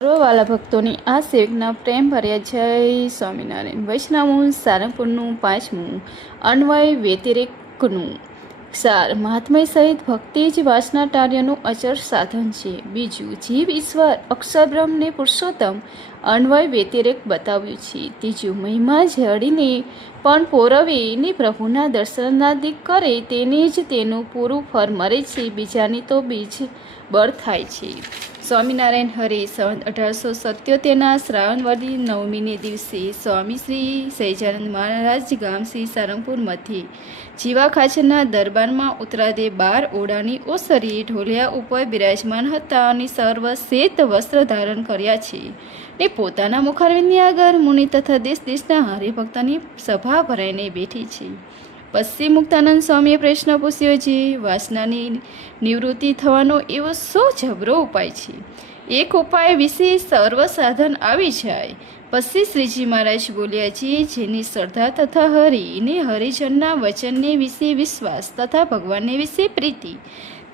સર્વવાલા ભક્તોની આ સેવકના પ્રેમ ભર્યા જય સ્વામિનારાયણ. વૈષ્ણવ સારંગપુરનું 5મું અન્વય વ્યતિરેકનું સાર. મહાત્મય સહિત ભક્તિ જ વાસનાટાર્યનું અચળ સાધન છે. બીજું, જીવ ઈશ્વર અક્ષર બ્રહ્મને પુરુષોત્તમ અન્વય વ્યતિરેક બતાવ્યું છે. ત્રીજું, મહિમા જડીને પણ પોરવીને પ્રભુના દર્શનાદિક કરે તેને જ તેનું પૂરું ફળ મળે છે, બીજાની તો બીજ બળ થાય છે. સ્વામિનારાયણ હરે. સંવત 1877ના શ્રાવણવદી નવમીને દિવસે સ્વામી શ્રી સહજાનંદ મહારાજ ગામ શ્રી સારંગપુર મધ્યે જીવા ખાચરના દરબારમાં ઉત્તરાદે 12 ઓરડાની ઓસરીએ ઢોલિયા ઉપર બિરાજમાન હતા અને સર્વ શ્વેત વસ્ત્ર ધારણ કર્યા છે ને પોતાના મુખારવિંદની આગળ મુનિ તથા દેશ દેશના હરિભક્તની સભા ભરાઈને બેઠી છે. પશ્ચિમ મુક્તાનંદ સ્વામીએ પ્રશ્ન પૂછ્યો છે, વાસનાની નિવૃત્તિ થવાનો એવો શો જબરો ઉપાય છે? એક ઉપાય વિશે સર્વ સાધન આવી જાય. પછી શ્રીજી મહારાજ બોલ્યા છે, જેની શ્રદ્ધા તથા હરિ ને હરિજનના વચનને વિશે વિશ્વાસ તથા ભગવાનને વિશે પ્રીતિ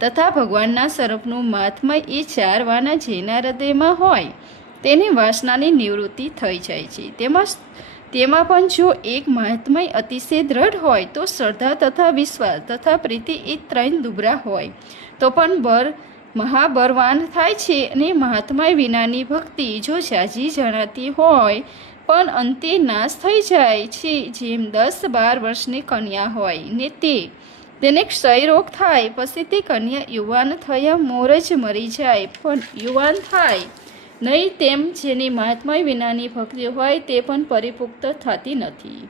તથા ભગવાનના સ્વરૂપનું મહાત્મય એ 4 વાના જેના હૃદયમાં હોય તેની વાસનાની નિવૃત્તિ થઈ જાય છે. તેમાં પણ જો એક મહાત્મય અતિશય દ્રઢ હોય તો શ્રદ્ધા તથા વિશ્વાસ તથા પ્રીતિ એ 3 દુબળા હોય તો પણ મહાબળવાન થાય છે. અને મહાત્મય વિનાની ભક્તિ જો ઝાઝી જણાતી હોય પણ અંતે નાશ થઈ જાય છે. જેમ 10-12 વર્ષની કન્યા હોય ને તેને ક્ષય રોગ થાય, પછી તે કન્યા યુવાન થયા મોર જ મરી જાય પણ યુવાન થાય નહીં. તેમ જેની મહાત્મય વિનાની ભક્તિ હોય તે પણ પરિપુક્ત થતી નથી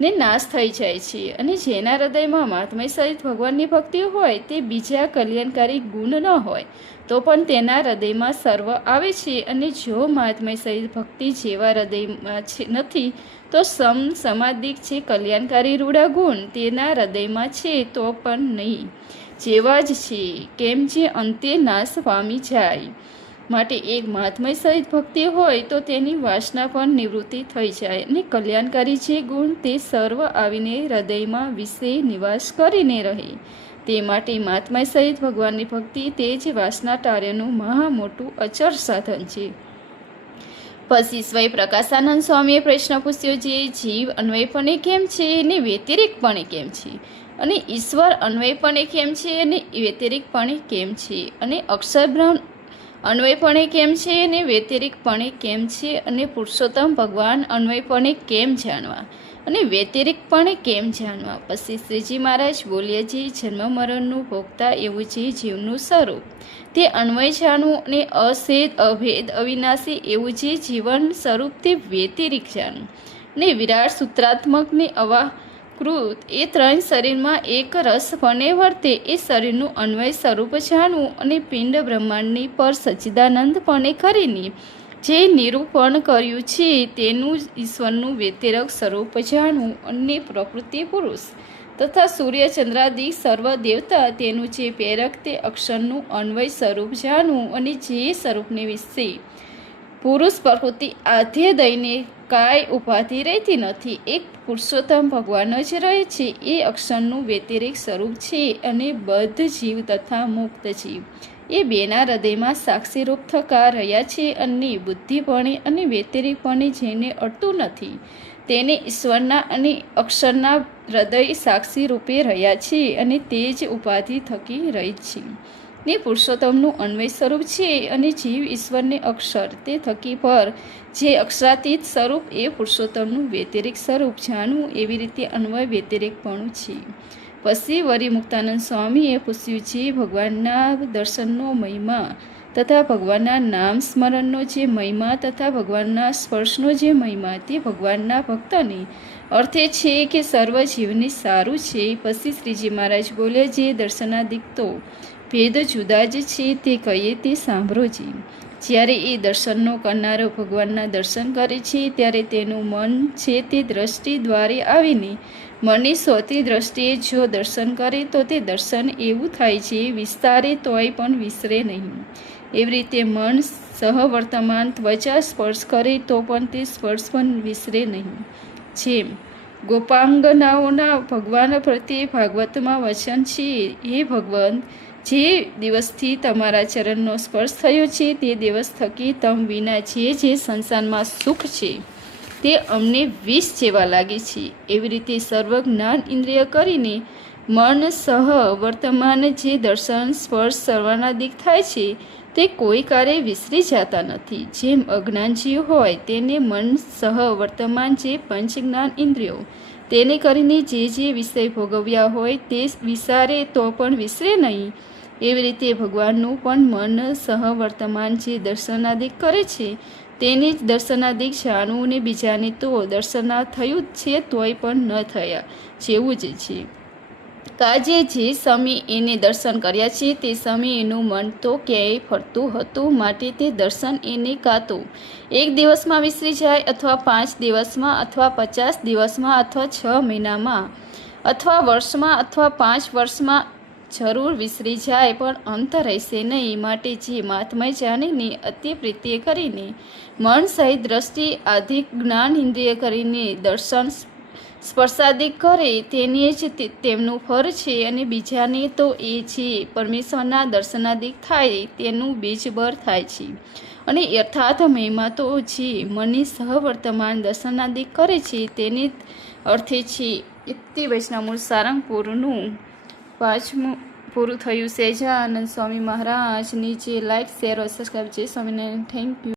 ને નાશ થઈ જાય છે. અને જેના હૃદયમાં મહાત્મય સહિત ભગવાનની ભક્તિ હોય તે બીજા કલ્યાણકારી ગુણ ન હોય તો પણ તેના હૃદયમાં સર્વ આવે છે. અને જો મહાત્મય સહિત ભક્તિ જેવા હૃદયમાં નથી તો સમાધિક છે કલ્યાણકારી રૂડા ગુણ તેના હૃદયમાં છે તો પણ નહીં જેવા જ છે, કેમ જે અંતે નાશ પામી જાય. માટે એક મહાત્મય સહિત ભક્તિ હોય તો તેની વાસના પણ નિવૃત્તિ થઈ જાય અને કલ્યાણકારી જે ગુણ તે સર્વ આવીને હૃદયમાં વિશે નિવાસ કરીને રહે. તે માટે મહાત્મય સહિત ભગવાનની ભક્તિ તે જ વાસનાટાર્યનું મહા મોટું અચળ સાધન છે. પછી સ્વય પ્રકાશાનંદ સ્વામીએ પ્રશ્ન પૂછ્યો છે, જીવ અન્વયપણે કેમ છે અને વ્યતિરેકપણે કેમ છે? અને ઈશ્વર અન્વયપણે કેમ છે અને વ્યતિરેકપણે કેમ છે? અને અક્ષર બ્રહ્મ અન્વયપણે કેમ છે અને વ્યતિરેકપણે કેમ છે? અને પુરુષોત્તમ ભગવાન અન્વયપણે કેમ જાણવા અને વ્યતિરેકપણે કેમ જાણવા? પછી શ્રીજી મહારાજ બોલ્યા છે, જન્મ મરણનું ભોગતા એવું છે જીવનું સ્વરૂપ તે અન્વય જાણવું અને અછેદ અભેદ અવિનાશી એવું છે જીવન સ્વરૂપ તે વ્યતિરેક જાણવું. ને વિરાટ સૂત્રાત્મક ને અવાકૃત એ 3 શરીરમાં એક રસપણે વર્તે એ શરીરનું અન્વય સ્વરૂપ જાણવું અને પિંડ બ્રહ્માંડની પર સચ્ચિદાનંદપણે કરીને જે નિરૂપણ કર્યું છે તેનું ઈશ્વરનું વ્યતિરેક સ્વરૂપ જાણવું. અને પ્રકૃતિ પુરુષ તથા સૂર્ય ચંદ્રાદિક સર્વ દેવતા તેનું જે પ્રેરક તે અક્ષરનું અન્વય સ્વરૂપ જાણવું. અને જે સ્વરૂપને વિશે પુરુષ પ્રકૃતિ આધ્ય દઈને કાંઈ ઉપાધિ રહેતી નથી, એક પુરુષોત્તમ ભગવાન જ રહે છે એ અક્ષરનું વ્યતિરેક સ્વરૂપ છે. અને બદ્ધ જીવ તથા મુક્ત જીવ એ બેના હૃદયમાં સાક્ષી રૂપ થકા રહ્યા છે. અને બુદ્ધિપણે અને વ્યતિરેકપણે જેને અડતું નથી તેને ઈશ્વરના અને અક્ષરના હૃદય સાક્ષી રૂપે રહ્યા છે અને તે જ ઉપાધિ થકી રહી છે. ને પુરુષોત્તમનું અન્વય સ્વરૂપ છે અને જીવ ઈશ્વરને અક્ષર તે થકી પર જે અક્ષરાતીત સ્વરૂપ એ પુરુષોત્તમનું વ્યતિરેક સ્વરૂપ જાણવું. એવી રીતે અન્વય વ્યતિરેકપણું છે. પછી વરી મુક્તાનંદ સ્વામીએ પૂછ્યું છે, ભગવાનના દર્શનનો મહિમા તથા ભગવાનના નામ સ્મરણનો જે મહિમા તથા ભગવાનના સ્પર્શનો જે મહિમા તે ભગવાનના ભક્તને અર્થે છે કે સર્વ જીવને સારું છે? પછી શ્રીજી મહારાજ બોલે, જે દર્શનાદિક તો ભેદ જુદા જ છે તે કહીએ તે સાંભળો છે. જ્યારે એ દર્શનનો કરનારો ભગવાનના દર્શન કરે છે ત્યારે તેનું મન છે તે દ્રષ્ટિ દ્વારે આવીને મનની સ્વતી દ્રષ્ટિએ જો દર્શન કરે તો તે દર્શન એવું થાય છે વિસ્તારે તોય પણ વિસરે નહીં. એવી રીતે મન સહવર્તમાન ત્વચા સ્પર્શ કરે તો પણ તે સ્પર્શ પણ વિસરે નહીં. જેમ ગોપાંગનાઓના ભગવાન પ્રત્યે ભાગવતમાં વચન છે, હે ભગવાન જે દિવસથી તમારા ચરણનો સ્પર્શ થયો છે તે દિવસ થકી તમ વિના જે સંસારમાં સુખ છે તે અમને વિષ જેવા લાગે છે. એવી રીતે સર્વ જ્ઞાન ઇન્દ્રિય કરીને મન સહ વર્તમાન જે દર્શન સ્પર્શ સર્વાનાદિક થાય છે તે કોઈ કારે વિસરી જતા નથી. જેમ અજ્ઞાન જીવ હોય તેને મન સહ વર્તમાન જે પંચ જ્ઞાન ઇન્દ્રિયો તેને કરીને જે વિષય ભોગવ્યા હોય તે વિચારે તો પણ વિસરે નહીં. એવી રીતે ભગવાનનું પણ મન સહ વર્તમાન જે દર્શનાદિક કરે છે તેને જ દર્શનાદિક જાણવું ને બીજાને તો દર્શના થયું જ છે તોય પણ ન થયા જેવું જ છે. કાજે જે સમય એને દર્શન કર્યા છે તે સમયે એનું મન તો ક્યાંય ફરતું હતું, માટે તે દર્શન એને કાં તો એક દિવસમાં વિસરી જાય અથવા 5 દિવસમાં અથવા 50 દિવસમાં અથવા 6 મહિનામાં અથવા વર્ષમાં અથવા 5 વર્ષમાં જરૂર વિસરી જાય પણ અંત રહેશે નહીં. માટે જે મહાત્મય જાણીને અતિ પ્રીતિ કરીને મન સહિત દ્રષ્ટિ આધિક જ્ઞાન ઇન્દ્રિય કરીને દર્શન સ્પર્શાદિક કરે તેને જ તેમનું ફળ છે. અને બીજાને તો એ જે પરમેશ્વરના દર્શનાદિક થાય તેનું બીજબર થાય છે. અને યથાર્થ મહિમા તો જે મનની સહવર્તમાન દર્શનાદિક કરે છે તેને અર્થે છે. ઇતિ વૈષ્ણવમૂળ સારંગપુરનું 5મું પૂરું થયું. સહેજાનંદ સ્વામી મહારાજની જે લાઈક શેર સબસ્ક્રાઈબ છે. સ્વામિનારાયણ. Thank you.